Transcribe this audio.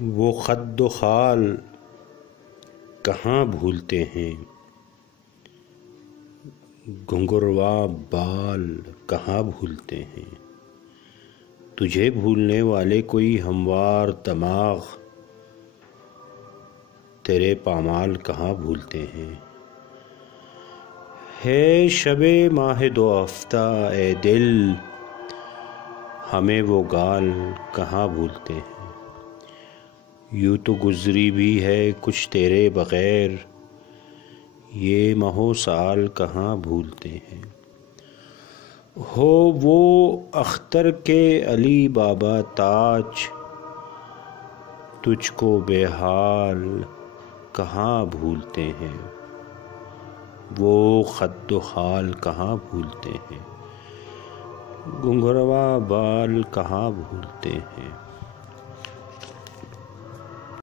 وہ خد و خال کہاں بھولتے ہیں، گھنگروا بال کہاں بھولتے ہیں، تجھے بھولنے والے کوئی ہموار دماغ تیرے پامال کہاں بھولتے ہیں۔ ہے شب ماہ دو ہفتہ اے دل، ہمیں وہ گال کہاں بھولتے ہیں۔ یوں تو گزری بھی ہے کچھ تیرے بغیر، یہ ماہ و سال کہاں بھولتے ہیں۔ ہو وہ اختر کے علی بابا تاج، تجھ کو بے حال کہاں بھولتے ہیں۔ وہ خد و خال کہاں بھولتے ہیں، گھنگروا بال کہاں بھولتے ہیں۔